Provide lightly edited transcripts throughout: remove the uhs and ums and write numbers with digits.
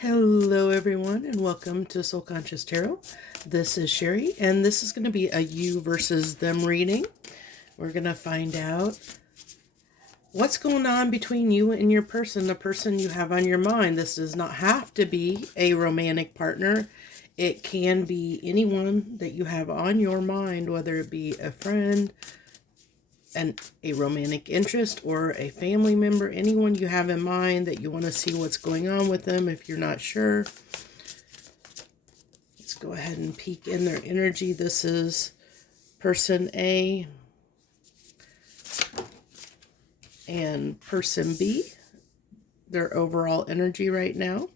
Hello everyone and welcome to Soul Conscious Tarot. This is Sherry and this is going to be a you versus them reading. We're going to find out what's going on between you and your person, the person you have on your mind. This does not have to be a romantic partner. It can be anyone that you have on your mind, whether it be a friend, a romantic interest, or a family member, anyone you have in mind that you want to see what's going on with them. If you're not sure, let's go ahead and peek in their energy. This is person A and person B, their overall energy right now.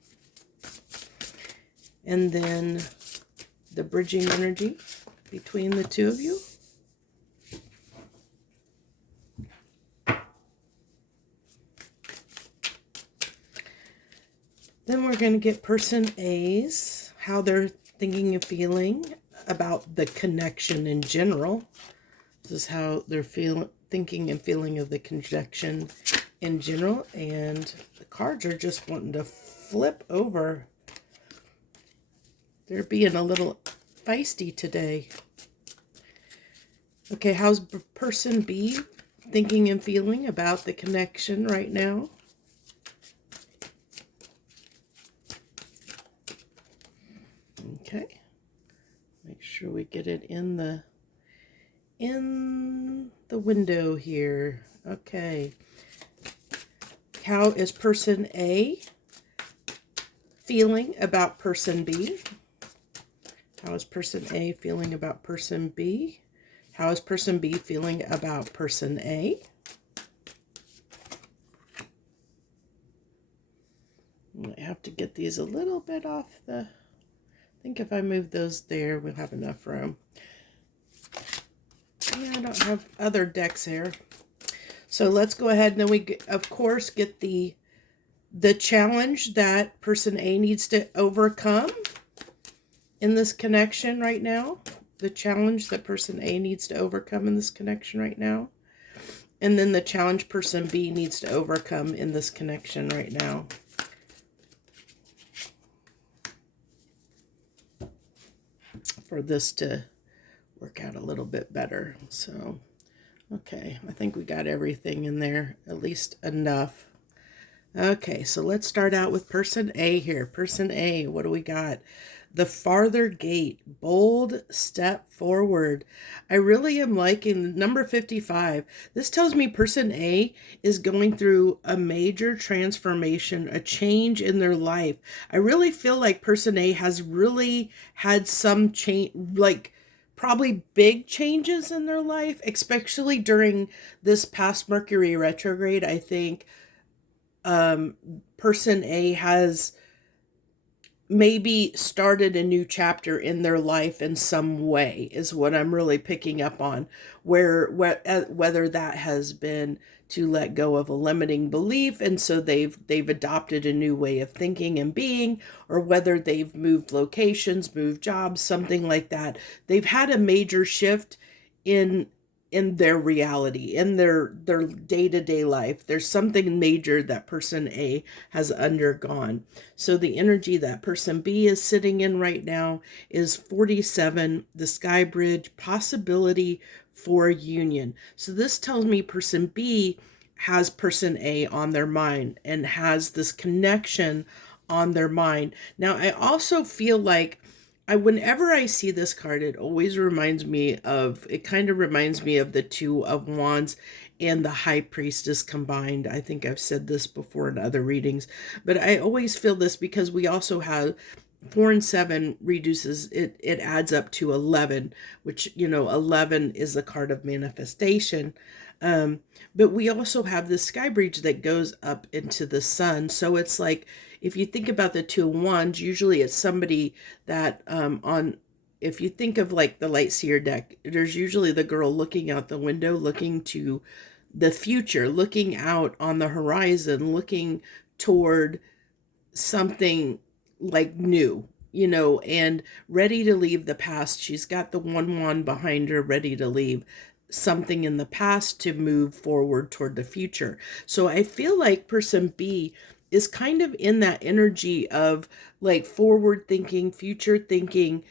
And then the bridging energy between the two of you. Then we're going to get person A's, how they're thinking and feeling about the connection in general. This is how they're thinking and feeling of the connection in general. And the cards are just wanting to flip over. They're being a little feisty today. Okay, how's person B thinking and feeling about the connection right now? Okay, make sure we get it in the window here. Okay, how is person A feeling about person B? How is person A feeling about person B? How is person B feeling about person A? I have to get these a little bit off the... I think if I move those there, we'll have enough room. Yeah, I don't have other decks here. So let's go ahead and then we, of course, get the challenge that person A needs to overcome in this connection right now. The challenge that person A needs to overcome in this connection right now. And then the challenge person B needs to overcome in this connection right now. For this to work out a little bit better. So, okay, I think we got everything in there, at least enough. Okay, so let's start out with person A here. Person A, what do we got? The farther gate, bold step forward. I really am liking number 55. This tells me person A is going through a major transformation, a change in their life. I really feel like person A has really had some change, like probably big changes in their life, especially during this past Mercury retrograde. I think person A has maybe started a new chapter in their life in some way, is what I'm really picking up on, whether that has been to let go of a limiting belief and so they've adopted a new way of thinking and being, or whether they've moved locations, moved jobs, something like that. They've had a major shift in their reality, in their day-to-day life. There's something major that person A has undergone. So the energy that person B is sitting in right now is 47, the sky bridge, possibility for union. So this tells me person B has person A on their mind and has this connection on their mind. Now, I also feel like whenever I see this card, it always reminds me of, it kind of reminds me of the Two of Wands and the High Priestess combined. I think I've said this before in other readings, but I always feel this because we also have 4 and 7 reduces, it adds up to 11, which, 11 is the card of manifestation. But we also have this sky bridge that goes up into the sun. So it's like, if you think about the Two of Wands, usually it's somebody that if you think of like the Light Seer deck, there's usually the girl looking out the window, looking to the future, looking out on the horizon, looking toward something like new, and ready to leave the past. She's got the one wand behind her, ready to leave something in the past to move forward toward the future. So I feel like person B is kind of in that energy of like forward thinking, future thinking,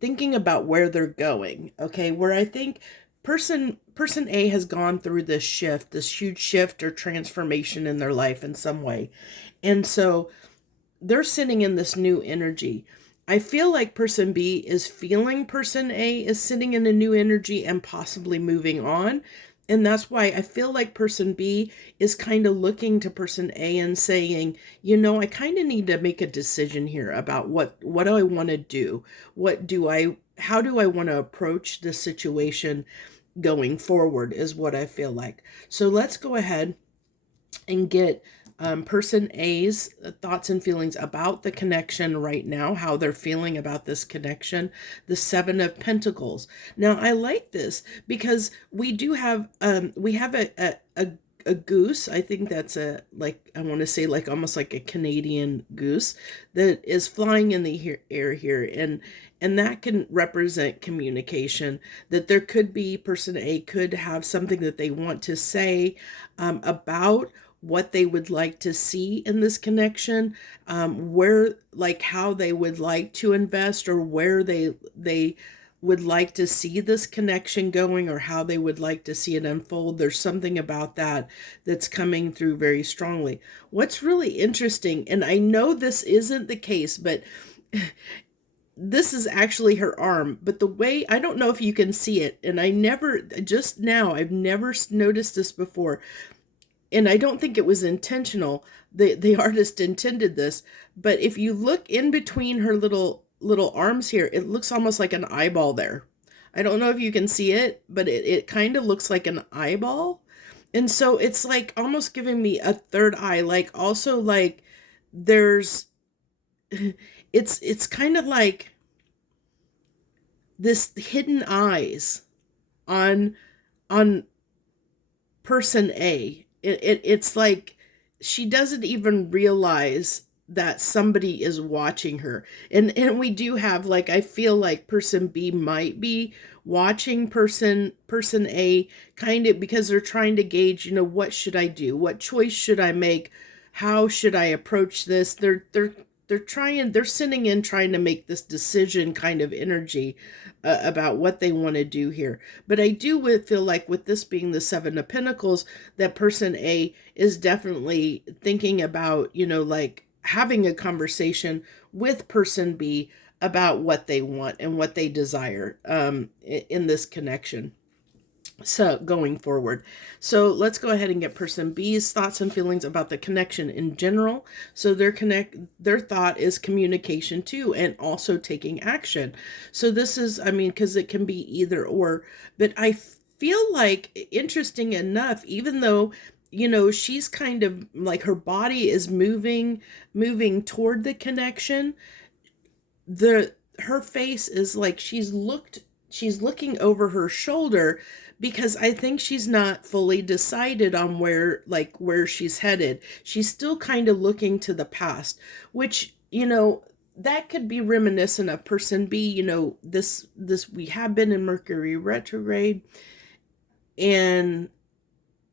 thinking about where they're going. Okay, where I think person A has gone through this shift, this huge shift or transformation in their life in some way. And so they're sitting in this new energy. I feel like person B is feeling person A is sitting in a new energy and possibly moving on. And that's why I feel like person B is kind of looking to person A and saying, I kind of need to make a decision here about what do I want to do? How do I want to approach this situation going forward is what I feel like. So let's go ahead and get person A's thoughts and feelings about the connection right now, how they're feeling about this connection. The Seven of Pentacles. Now, I like this because we do have we have a goose. I think that's I want to say like almost like a Canadian goose that is flying in the air here, and that can represent communication. That there could be person A could have something that they want to say about what they would like to see in this connection, where like how they would like to invest, or where they would like to see this connection going, or how they would like to see it unfold. There's something about that that's coming through very strongly. What's really interesting, and I know this isn't the case, but this is actually her arm, but the way, I don't know if you can see it, and I've never noticed this before, and I don't think it was intentional. The artist intended this, but if you look in between her little arms here, it looks almost like an eyeball there. I don't know if you can see it, but it kind of looks like an eyeball. And so it's like almost giving me a third eye, like also like there's it's kind of like this hidden eyes on on person A. It's like she doesn't even realize that somebody is watching her. And we do have, like, I feel like person B might be watching person A, kind of because they're trying to gauge, what should I do? What choice should I make? How should I approach this? They're sitting in trying to make this decision kind of energy about what they want to do here. But I do feel like with this being the Seven of Pentacles, that person A is definitely thinking about, like having a conversation with person B about what they want and what they desire in this connection. So going forward. So let's go ahead and get person B's thoughts and feelings about the connection in general. So their thought is communication too, and also taking action. So this is, because it can be either or, but I feel like, interesting enough, even though she's kind of like her body is moving toward the connection, her face is like she's looking over her shoulder, because I think she's not fully decided on where she's headed. She's still kind of looking to the past, which, that could be reminiscent of person B. This we have been in Mercury retrograde, and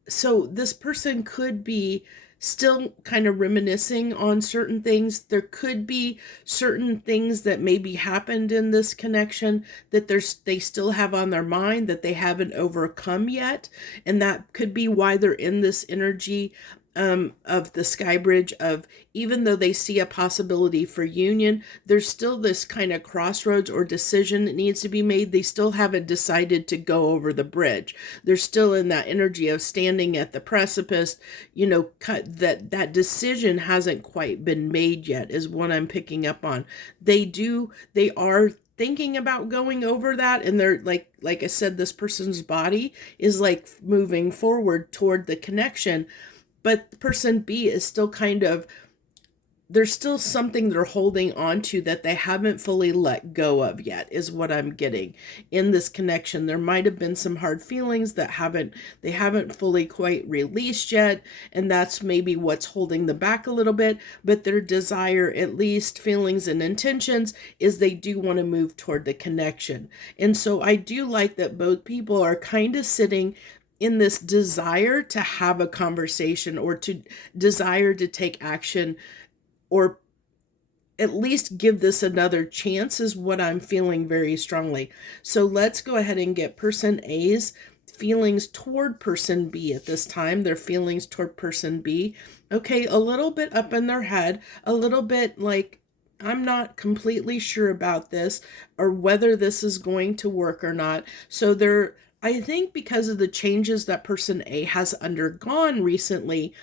so this person could be still kind of reminiscing on certain things. There could be certain things that maybe happened in this connection that they still have on their mind that they haven't overcome yet. And that could be why they're in this energy of the sky bridge, of even though they see a possibility for union, there's still this kind of crossroads or decision that needs to be made. They still haven't decided to go over the bridge. They're still in that energy of standing at the precipice, that decision hasn't quite been made yet, is what I'm picking up on. They are thinking about going over that, and they're like I said, this person's body is like moving forward toward the connection. But person B is still there's still something they're holding on to that they haven't fully let go of yet, is what I'm getting in this connection. There might have been some hard feelings that they haven't fully quite released yet, and that's maybe what's holding them back a little bit. But their desire, at least feelings and intentions, is they do want to move toward the connection. And so I do like that both people are kind of sitting in this desire to have a conversation or to desire to take action, or at least give this another chance, is what I'm feeling very strongly. So let's go ahead and get person A's feelings toward person B at this time. Their feelings toward person B. Okay, a little bit up in their head, a little bit like, I'm not completely sure about this or whether this is going to work or not. So they're, I think because of the changes that person A has undergone recently,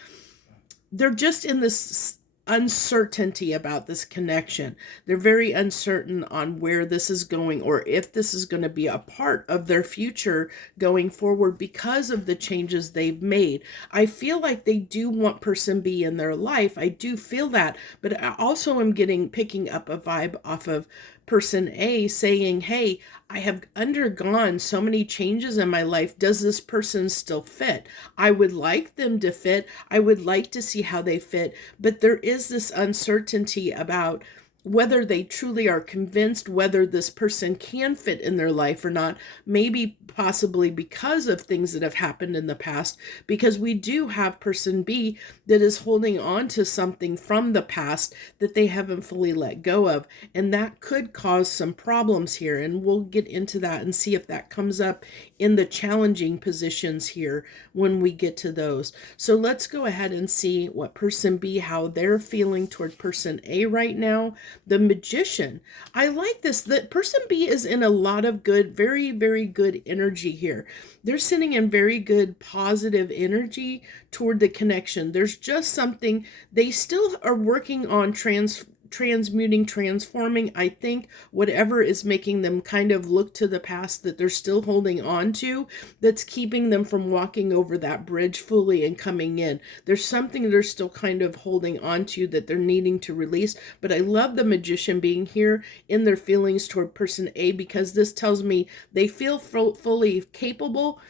they're just in this uncertainty about this connection. They're very uncertain on where this is going or if this is going to be a part of their future going forward because of the changes they've made. I feel like they do want person B in their life. I do feel that, but I also am picking up a vibe off of person A saying, hey, I have undergone so many changes in my life. Does this person still fit? I would like them to fit. I would like to see how they fit. But there is this uncertainty about whether they truly are convinced whether this person can fit in their life or not, maybe possibly because of things that have happened in the past, because we do have person B that is holding on to something from the past that they haven't fully let go of, and that could cause some problems here, and we'll get into that and see if that comes up in the challenging positions here when we get to those. So let's go ahead and see what person B, how they're feeling toward person A right now. The Magician. I like this. That person B is in a lot of good, very, very good energy here. They're sitting in very good, positive energy toward the connection. There's just something, they still are working on transmuting, transforming, I think, whatever is making them kind of look to the past that they're still holding on to, that's keeping them from walking over that bridge fully and coming in. There's something they're still kind of holding on to that they're needing to release. But I love the Magician being here in their feelings toward person A, because this tells me they feel fully capable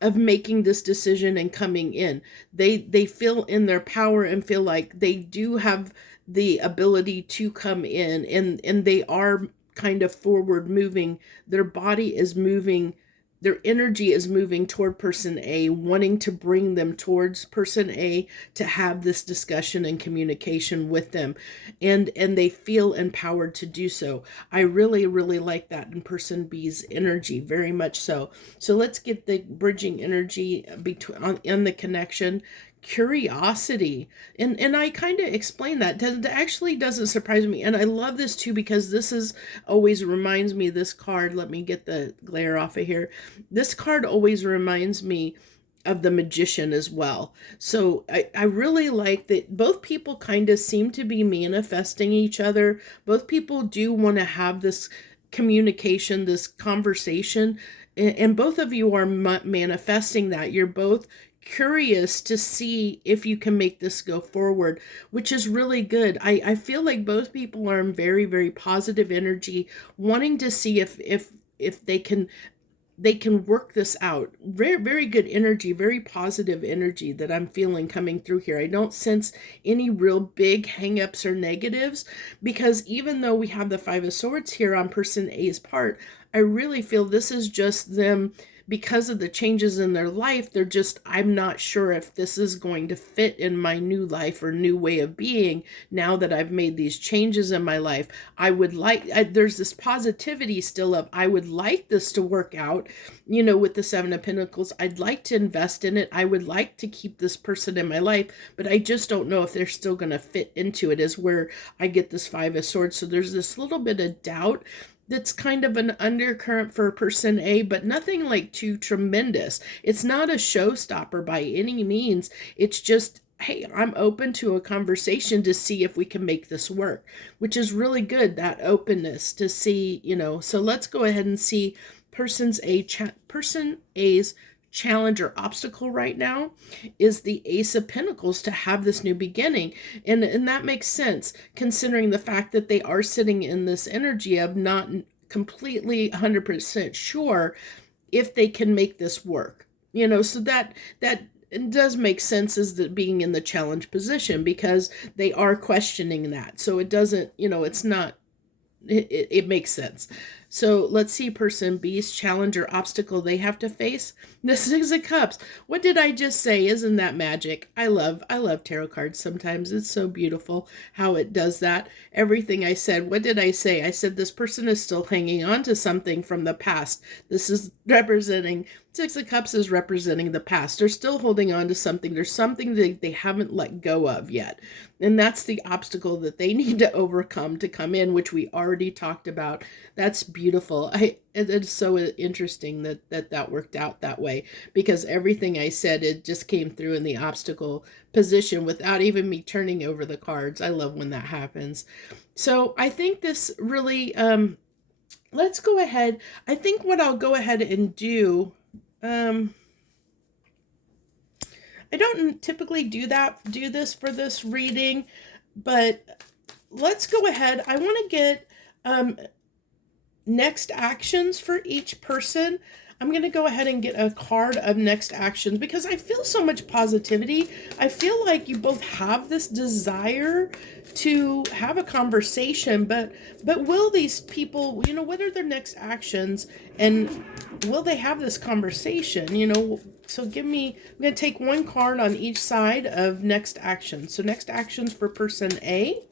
of making this decision and coming in. They feel in their power and feel like they do have the ability to come in, and they are kind of forward moving. Their body is moving, their energy is moving toward person A, wanting to bring them towards person A to have this discussion and communication with them, and they feel empowered to do so. I really, really like that in person B's energy, very much so. So let's get the bridging energy between in the connection. Curiosity, and I kind of explain that. That actually doesn't surprise me, and I love this too, because this is always reminds me, this card, let me get the glare off of here, this card always reminds me of the Magician as well. So I really like that both people kind of seem to be manifesting each other. Both people do want to have this communication, this conversation, and both of you are manifesting that. You're both curious to see if you can make this go forward, which is really good. I feel like both people are in very, very positive energy, wanting to see if they can work this out. Very, very good energy, very positive energy that I'm feeling coming through here. I don't sense any real big hangups or negatives, because even though we have the Five of Swords here on person A's part, I really feel this is just them. Because of the changes in their life, they're just, I'm not sure if this is going to fit in my new life or new way of being now that I've made these changes in my life. I would like, there's this positivity still of, I would like this to work out, with the Seven of Pentacles. I'd like to invest in it. I would like to keep this person in my life, but I just don't know if they're still going to fit into it, is where I get this Five of Swords. So there's this little bit of doubt that's kind of an undercurrent for person A, but nothing like too tremendous. It's not a showstopper by any means. It's just, hey, I'm open to a conversation to see if we can make this work, which is really good, that openness to see, So let's go ahead and see person A's challenge or obstacle right now is the Ace of Pentacles to have this new beginning. And that makes sense, considering the fact that they are sitting in this energy of not completely 100% sure if they can make this work. So that it does make sense as the being in the challenge position, because they are questioning that. So it doesn't, it's not, it makes sense. So let's see person B's challenge or obstacle they have to face. The Six of Cups. What did I just say? Isn't that magic? I love tarot cards sometimes. It's so beautiful how it does that. Everything I said, what did I say? I said this person is still hanging on to something from the past. This is representing, Six of Cups is representing the past. They're still holding on to something. There's something that they haven't let go of yet. And that's the obstacle that they need to overcome to come in, which we already talked about. That's beautiful. It's so interesting that worked out that way, because everything I said, it just came through in the obstacle position without even me turning over the cards. I love when that happens. So I think this really, let's go ahead. I think what I'll go ahead and do, I don't typically do this for this reading, but let's go ahead. I want to get next actions for each person. I'm going to go ahead and get a card of next actions because I feel so much positivity. I feel like you both have this desire to have a conversation, but will these people, what are their next actions, and will they have this conversation? So I'm going to take one card on each side of next action. So next actions for person A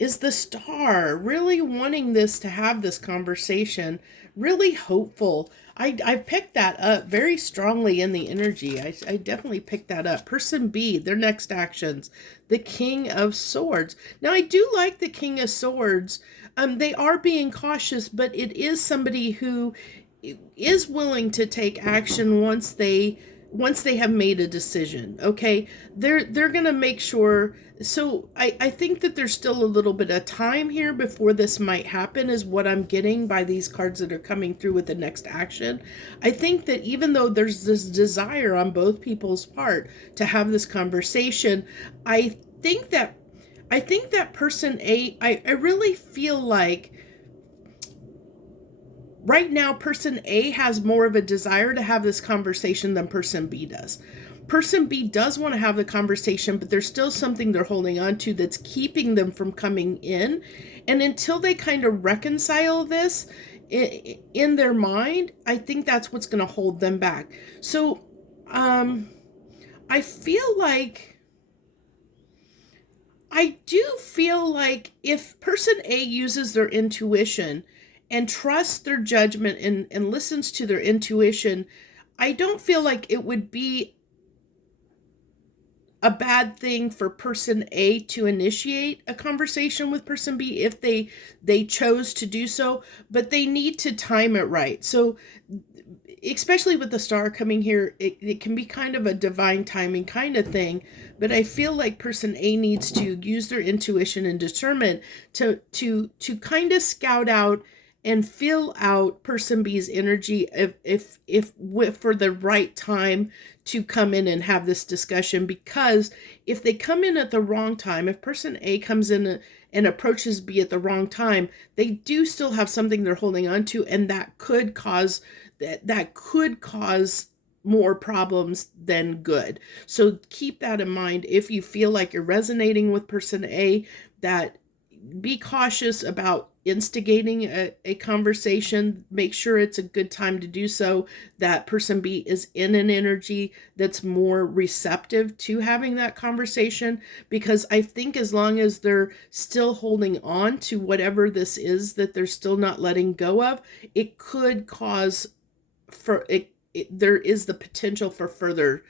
is the Star, really wanting to have this conversation, really hopeful. I picked that up very strongly in the energy. I definitely picked that up. Person B, their next actions, the King of Swords. Now, I do like the King of Swords. They are being cautious, but it is somebody who is willing to take action once they have made a decision. Okay, they're gonna make sure. So I think that there's still a little bit of time here before this might happen, is what I'm getting by these cards that are coming through with the next action. I think that even though there's this desire on both people's part to have this conversation, I think that person A, I really feel like right now, person A has more of a desire to have this conversation than person B does. Person B does want to have the conversation, but there's still something they're holding on to that's keeping them from coming in. And until they kind of reconcile this in their mind, I think that's what's going to hold them back. So I do feel like if person A uses their intuition and trusts their judgment and listens to their intuition, I don't feel like it would be a bad thing for person A to initiate a conversation with person B if they chose to do so, but they need to time it right. So especially with the Star coming here, it can be kind of a divine timing kind of thing, but I feel like person A needs to use their intuition and discernment to kind of scout out and feel out person B's energy if for the right time to come in and have this discussion. Because if they come in at the wrong time, if person A comes in and approaches B at the wrong time, they do still have something they're holding on to, and that could cause more problems than good. So keep that in mind. If you feel like you're resonating with person A, that be cautious about instigating a conversation. Make sure it's a good time to do so, that person B is in an energy that's more receptive to having that conversation, because I think as long as they're still holding on to whatever this is that they're still not letting go of, it could cause there is the potential for further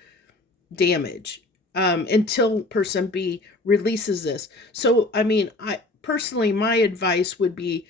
damage until person B releases this. So I mean, personally, my advice would be,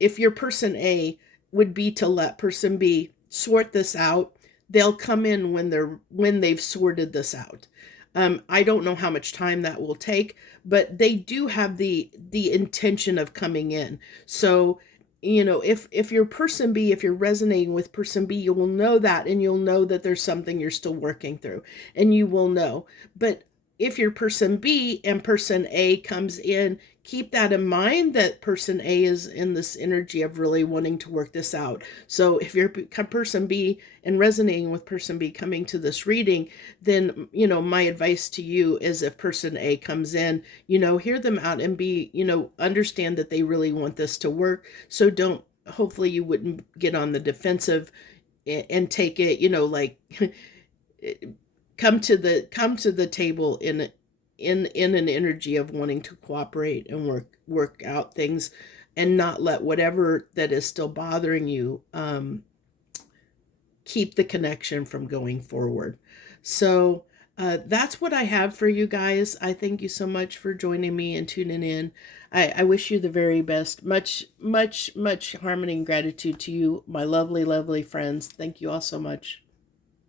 if you're person A, would be to let person B sort this out. They'll come in when they've sorted this out. I don't know how much time that will take, but they do have the intention of coming in. So if you're person B, if you're resonating with person B, you will know that, and you'll know that there's something you're still working through, and you will know. But if you're person B and person A comes in, keep that in mind, that person A is in this energy of really wanting to work this out. So if you're person B and resonating with person B coming to this reading, then, my advice to you is, if person A comes in, hear them out and understand that they really want this to work. So don't hopefully you wouldn't get on the defensive and take it, like come to the table in an energy of wanting to cooperate and work out things, and not let whatever that is still bothering you keep the connection from going forward. So that's what I have for you guys. I thank you so much for joining me and tuning in. I wish you the very best. Much, much, much harmony and gratitude to you, my lovely, lovely friends. Thank you all so much.